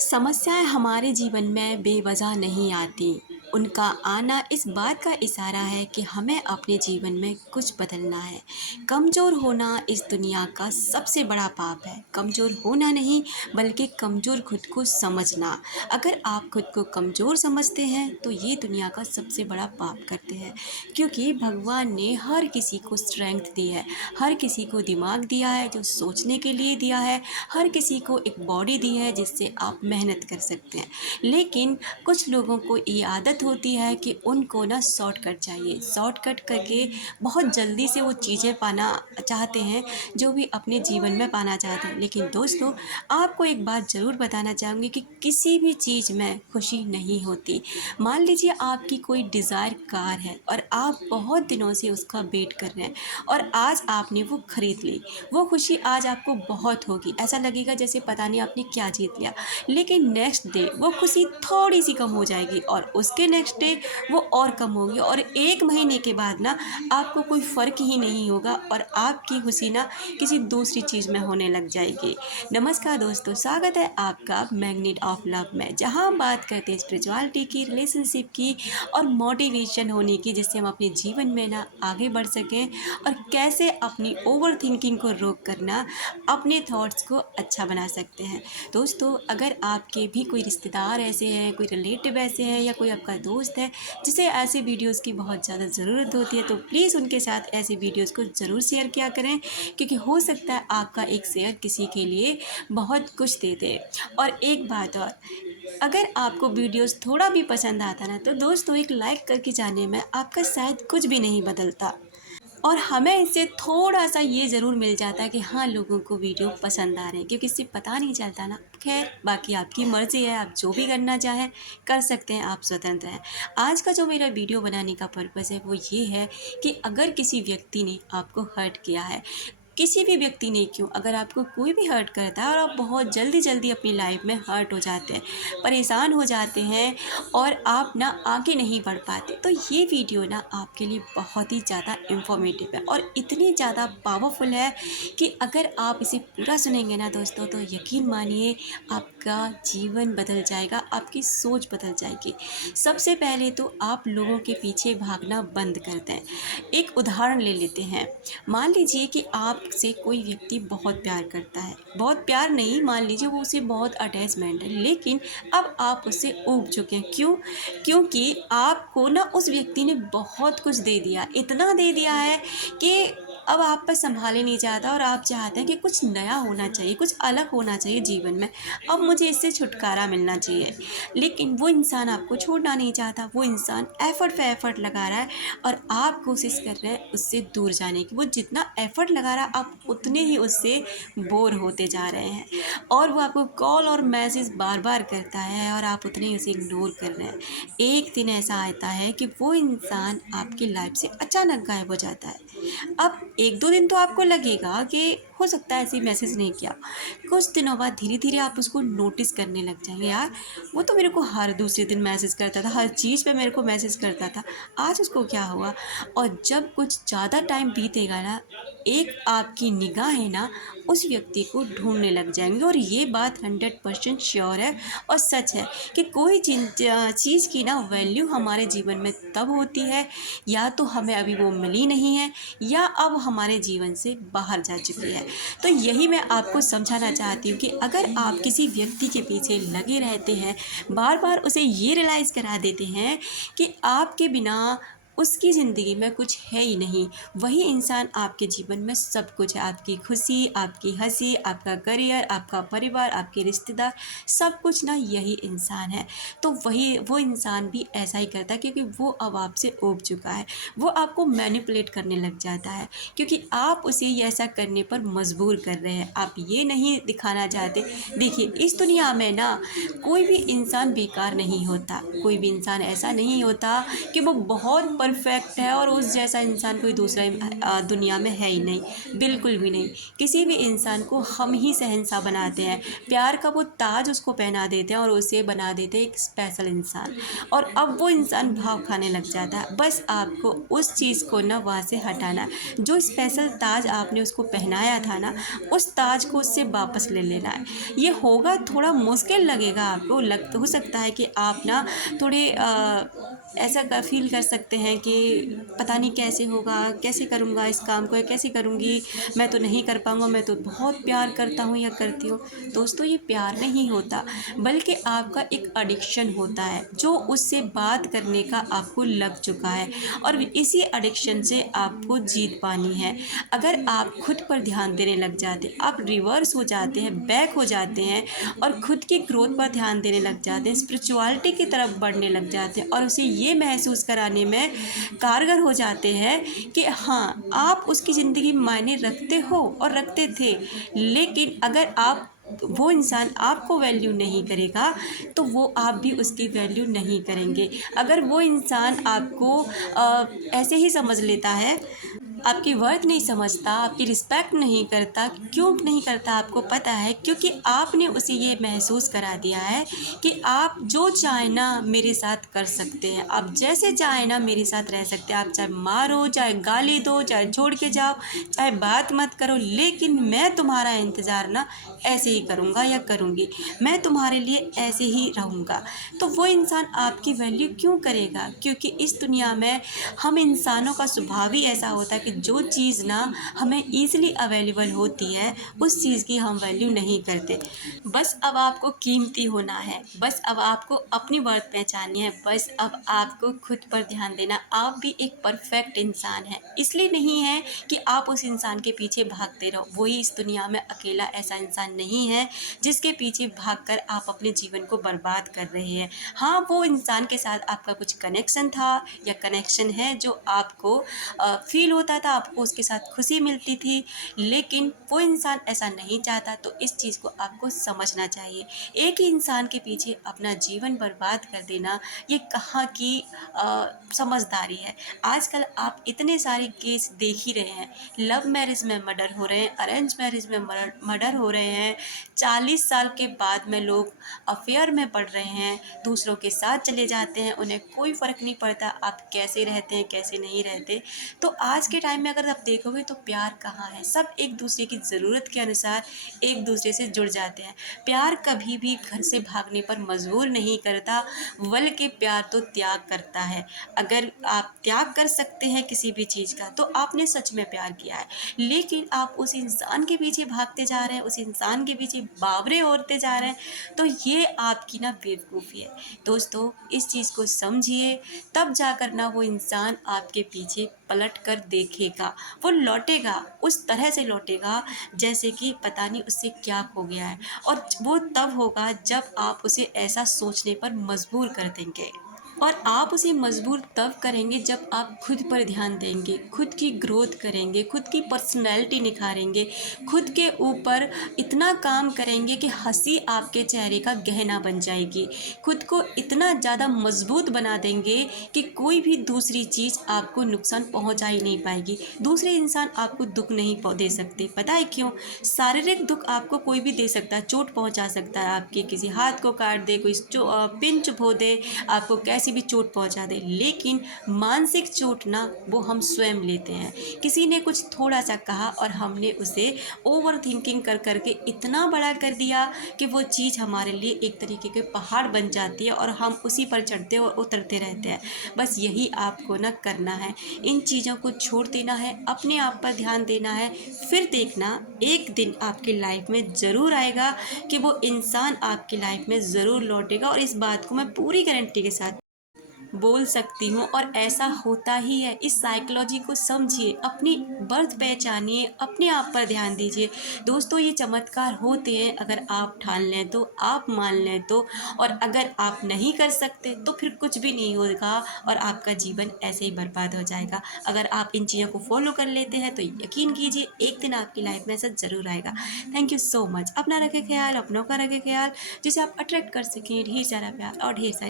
समस्याएं हमारे जीवन में बेवजह नहीं आती। उनका आना इस बात का इशारा है कि हमें अपने जीवन में कुछ बदलना है। कमज़ोर होना इस दुनिया का सबसे बड़ा पाप है। कमज़ोर होना नहीं, बल्कि कमज़ोर खुद को समझना। अगर आप खुद को कमज़ोर समझते हैं तो ये दुनिया का सबसे बड़ा पाप करते हैं, क्योंकि भगवान ने हर किसी को स्ट्रेंथ दी है, हर किसी को दिमाग दिया है जो सोचने के लिए दिया है, हर किसी को एक बॉडी दी है जिससे आप मेहनत कर सकते हैं। लेकिन कुछ लोगों को ये आदत होती है कि उनको ना शॉर्टकट चाहिए, शॉर्टकट करके बहुत जल्दी से वो चीज़ें पाना चाहते हैं जो भी अपने जीवन में पाना चाहते हैं। लेकिन दोस्तों, आपको एक बात ज़रूर बताना चाहूँगी कि किसी भी चीज़ में खुशी नहीं होती। मान लीजिए आपकी कोई डिज़ायर कार है और आप बहुत दिनों से उसका वेट कर रहे हैं और आज आपने वो ख़रीद ली। वो खुशी आज आपको बहुत होगी, ऐसा लगेगा जैसे पता नहीं आपने क्या जीत लिया। लेकिन नेक्स्ट डे वो खुशी थोड़ी सी कम हो जाएगी और उसके नेक्स्ट डे वो और कम होगी और 1 महीने के बाद ना आपको कोई फ़र्क ही नहीं होगा और आपकी खुशी ना किसी दूसरी चीज़ में होने लग जाएगी। नमस्कार दोस्तों, स्वागत है आपका मैग्नेट ऑफ लव में, जहाँ हम बात करते हैं स्पिरिचुअलिटी की, रिलेशनशिप की और मोटिवेशन होने की, जिससे हम अपने जीवन में ना आगे बढ़ सकें और कैसे अपनी ओवर थिंकिंग को रोक करना अपने थॉट्स को अच्छा बना सकते हैं। दोस्तों, अगर आपके भी कोई रिश्तेदार ऐसे हैं, कोई रिलेटिव ऐसे हैं या कोई आपका दोस्त है जिसे ऐसे वीडियोस की बहुत ज़्यादा ज़रूरत होती है, तो प्लीज़ उनके साथ ऐसे वीडियोस को ज़रूर शेयर किया करें, क्योंकि हो सकता है आपका एक शेयर किसी के लिए बहुत कुछ दे दे। और एक बात और, अगर आपको वीडियोस थोड़ा भी पसंद आता ना, तो दोस्तों एक लाइक करके जाने में आपका शायद कुछ भी नहीं बदलता और हमें इससे थोड़ा-सा ये ज़रूर मिल जाता है कि हाँ, लोगों को वीडियो पसंद आ रहे हैं, क्योंकि इससे पता नहीं चलता ना। ख़ैर, बाकी आपकी मर्ज़ी है, आप जो भी करना चाहें कर सकते हैं, आप स्वतंत्र हैं। आज का जो मेरा वीडियो बनाने का पर्पज़ है वो ये है कि अगर किसी व्यक्ति ने आपको हर्ट किया है, किसी भी व्यक्ति ने क्यों, अगर आपको कोई भी हर्ट करता है और आप बहुत जल्दी-जल्दी अपनी लाइफ़ में हर्ट हो जाते हैं, परेशान हो जाते हैं और आप ना आगे नहीं बढ़ पाते, तो ये वीडियो ना आपके लिए बहुत ही ज़्यादा इन्फॉर्मेटिव है और इतनी ज़्यादा पावरफुल है कि अगर आप इसे पूरा सुनेंगे ना दोस्तों, तो यकीन मानिए आपका जीवन बदल जाएगा, आपकी सोच बदल जाएगी। सबसे पहले तो आप लोगों के पीछे भागना बंद कर दें। एक उदाहरण ले लेते हैं। मान लीजिए कि आपसे कोई व्यक्ति बहुत प्यार करता है, बहुत प्यार नहीं, मान लीजिए वो उसे बहुत अटैचमेंट है, लेकिन अब आप उससे ऊब चुके हैं। क्यों? क्योंकि आपको ना उस व्यक्ति ने बहुत कुछ दे दिया, इतना दे दिया है कि अब आप पर सँभाले नहीं जाता और आप चाहते हैं कि कुछ नया होना चाहिए, कुछ अलग होना चाहिए जीवन में। अब मुझे इससे छुटकारा मिलना चाहिए। लेकिन वो इंसान आपको छोड़ना नहीं चाहता, वो इंसान एफ़र्ट पे एफ़र्ट लगा रहा है और आप कोशिश कर रहे हैं उससे दूर जाने की। वो जितना एफ़र्ट लगा रहा है, आप उतने ही उससे बोर होते जा रहे हैं और वो आपको कॉल और मैसेज बार-बार करता है और आप उतने ही उसे इग्नोर कर रहे हैं। एक दिन ऐसा आता है कि वो इंसान आपकी लाइफ़ से अचानक गायब हो जाता है। अब 1-2 दिन तो आपको लगेगा कि हो सकता है ऐसे मैसेज नहीं किया। कुछ दिनों बाद धीरे-धीरे आप उसको नोटिस करने लग जाएँगे, यार वो तो मेरे को हर दूसरे दिन मैसेज करता था, हर चीज़ पे मेरे को मैसेज करता था, आज उसको क्या हुआ? और जब कुछ ज़्यादा टाइम बीतेगा ना, एक आपकी निगाहें ना उस व्यक्ति को ढूँढने लग जाएँगी और ये बात 100% श्योर है और सच है कि कोई चीज़ की ना वैल्यू हमारे जीवन में तब होती है, या तो हमें अभी वो मिली नहीं है या अब हमारे जीवन से बाहर जा चुकी है। तो यही मैं आपको समझाना चाहती हूँ कि अगर आप किसी व्यक्ति के पीछे लगे रहते हैं, बार-बार उसे ये रियलाइज़ करा देते हैं कि आपके बिना उसकी ज़िंदगी में कुछ है ही नहीं, वही इंसान आपके जीवन में सब कुछ है। आपकी खुशी, आपकी हँसी, आपका करियर, आपका परिवार, आपके रिश्तेदार, सब कुछ ना यही इंसान है। तो वो इंसान भी ऐसा ही करता है, क्योंकि वो अब आपसे ऊब चुका है। वो आपको मैनिपुलेट करने लग जाता है, क्योंकि आप उसे ये ऐसा करने पर मजबूर कर रहे हैं। आप ये नहीं दिखाना चाहते। देखिए, इस दुनिया में ना कोई भी इंसान बेकार नहीं होता, कोई भी इंसान ऐसा नहीं होता कि वो बहुत परफेक्ट है और उस जैसा इंसान कोई दूसरा दुनिया में है ही नहीं, बिल्कुल भी नहीं। किसी भी इंसान को हम ही शहंशाह बनाते हैं, प्यार का वो ताज उसको पहना देते हैं और उसे बना देते हैं एक स्पेशल इंसान। और अब वो इंसान भाव खाने लग जाता है। बस आपको उस चीज़ को ना वहाँ से हटाना है। जो स्पेशल ताज आपने उसको पहनाया था ना, उस ताज को उससे वापस ले लेना है। ये होगा, थोड़ा मुश्किल लगेगा आपको, लग तो हो सकता है कि आप ना थोड़े ऐसा फील कर सकते हैं कि पता नहीं कैसे होगा, कैसे करूँगा इस काम को, या कैसे करूँगी, मैं तो नहीं कर पाऊँगा, मैं तो बहुत प्यार करता हूँ या करती हूँ। दोस्तों, ये प्यार नहीं होता, बल्कि आपका एक एडिक्शन होता है जो उससे बात करने का आपको लग चुका है, और इसी एडिक्शन से आपको जीत पानी है। अगर आप खुद पर ध्यान देने लग जाते, आप रिवर्स हो जाते हैं, बैक हो जाते हैं और खुद की ग्रोथ पर ध्यान देने लग जाते हैं, स्पिरिचुअलिटी की तरफ बढ़ने लग जाते हैं और उसे ये महसूस कराने में कारगर हो जाते हैं कि हाँ, आप उसकी ज़िंदगी में मायने रखते हो और रखते थे। लेकिन अगर आप, वो इंसान आपको वैल्यू नहीं करेगा तो वो आप भी उसकी वैल्यू नहीं करेंगे। अगर वो इंसान आपको ऐसे ही समझ लेता है, आपकी वर्थ नहीं समझता, आपकी रिस्पेक्ट नहीं करता, क्यों नहीं करता आपको पता है? क्योंकि आपने उसे ये महसूस करा दिया है कि आप जो चाहे ना मेरे साथ कर सकते हैं, आप जैसे चाहे ना मेरे साथ रह सकते हैं, आप चाहे मारो, चाहे गाली दो, चाहे छोड़ के जाओ, चाहे बात मत करो, लेकिन मैं तुम्हारा इंतज़ार ना ऐसे ही करूँगा या करूँगी, मैं तुम्हारे लिए ऐसे ही रहूँगा। तो वो इंसान आपकी वैल्यू क्यों करेगा? क्योंकि इस दुनिया में हम इंसानों का स्वभाव ही ऐसा होता है कि जो चीज़ ना हमें ईज़िली अवेलेबल होती है, उस चीज़ की हम वैल्यू नहीं करते। बस अब आपको कीमती होना है, बस अब आपको अपनी वर्थ पहचाननी है, बस अब आपको खुद पर ध्यान देना। आप भी एक परफेक्ट इंसान हैं, इसलिए नहीं है कि आप उस इंसान के पीछे भागते रहो। वही इस दुनिया में अकेला ऐसा इंसान नहीं है जिसके पीछे भागकर आप अपने जीवन को बर्बाद कर रहे हैं। हाँ, वो इंसान के साथ आपका कुछ कनेक्शन था या कनेक्शन है जो आपको फील होता था, आपको उसके साथ खुशी मिलती थी, लेकिन वो इंसान ऐसा नहीं चाहता। तो इस चीज़ को आपको समझना चाहिए। एक ही इंसान के पीछे अपना जीवन बर्बाद कर देना, ये कहाँ की समझदारी है? आजकल आप इतने सारे केस देख ही रहे हैं, लव मैरिज में मर्डर हो रहे हैं, अरेंज मैरिज में मर्डर हो रहे हैं, 40 साल के बाद में लोग अफेयर में पड़ रहे हैं, दूसरों के साथ चले जाते हैं, उन्हें कोई फ़र्क नहीं पड़ता आप कैसे रहते हैं, कैसे नहीं रहते। तो आज के टाइम में अगर आप देखोगे तो प्यार कहाँ है? सब एक दूसरे की ज़रूरत के अनुसार एक दूसरे से जुड़ जाते हैं। प्यार कभी भी घर से भागने पर मजबूर नहीं करता, बल्कि प्यार तो त्याग करता है। अगर आप त्याग कर सकते हैं किसी भी चीज़ का, तो आपने सच में प्यार किया है। लेकिन आप उस इंसान के पीछे भागते जा रहे हैं, उस इंसान के पीछे बावरे ओढ़ते जा रहे हैं, तो ये आपकी ना बेवकूफ़ी है। दोस्तों, इस चीज़ को समझिए, तब जाकर ना वो इंसान आपके पीछे पलट कर देखेगा। वो लौटेगा, उस तरह से लौटेगा जैसे कि पता नहीं उससे क्या खो गया है, और वो तब होगा जब आप उसे ऐसा सोचने पर मजबूर कर देंगे। और आप उसे मजबूर तब करेंगे जब आप खुद पर ध्यान देंगे, खुद की ग्रोथ करेंगे, खुद की पर्सनैलिटी निखारेंगे, खुद के ऊपर इतना काम करेंगे कि हंसी आपके चेहरे का गहना बन जाएगी, खुद को इतना ज़्यादा मजबूत बना देंगे कि कोई भी दूसरी चीज़ आपको नुकसान पहुंचा ही नहीं पाएगी। दूसरे इंसान आपको दुख नहीं दे सकते। पता है क्यों? शारीरिक दुख आपको कोई भी दे सकता है, चोट पहुंचा सकता है, आपके किसी हाथ को काट दे, कोई पिन चुभो दे, आपको कैसी भी चोट पहुंचा दे, लेकिन मानसिक चोट ना वो हम स्वयं लेते हैं। किसी ने कुछ थोड़ा सा कहा और हमने उसे ओवर थिंकिंग कर करके इतना बड़ा कर दिया कि वो चीज़ हमारे लिए एक तरीके के पहाड़ बन जाती है और हम उसी पर चढ़ते और उतरते रहते हैं। बस यही आपको ना करना है, इन चीज़ों को छोड़ देना है, अपने आप पर ध्यान देना है। फिर देखना, एक दिन आपकी लाइफ में ज़रूर आएगा कि वो इंसान आपकी लाइफ में ज़रूर लौटेगा, और इस बात को मैं पूरी गारंटी के साथ बोल सकती हूँ, और ऐसा होता ही है। इस साइकोलॉजी को समझिए, अपनी बर्थ पहचानिए, अपने आप पर ध्यान दीजिए। दोस्तों, ये चमत्कार होते हैं, अगर आप ठान लें तो, आप मान लें तो, और अगर आप नहीं कर सकते तो फिर कुछ भी नहीं होगा और आपका जीवन ऐसे ही बर्बाद हो जाएगा। अगर आप इन चीज़ों को फॉलो कर लेते हैं तो यकीन कीजिए, एक दिन आपकी लाइफ में ऐसा ज़रूर आएगा। Thank you so much. अपना रखें ख्याल, अपनों का रखें ख्याल, जिसे आप अट्रैक्ट कर सकें ढेर सारा प्यार और ढेर सारी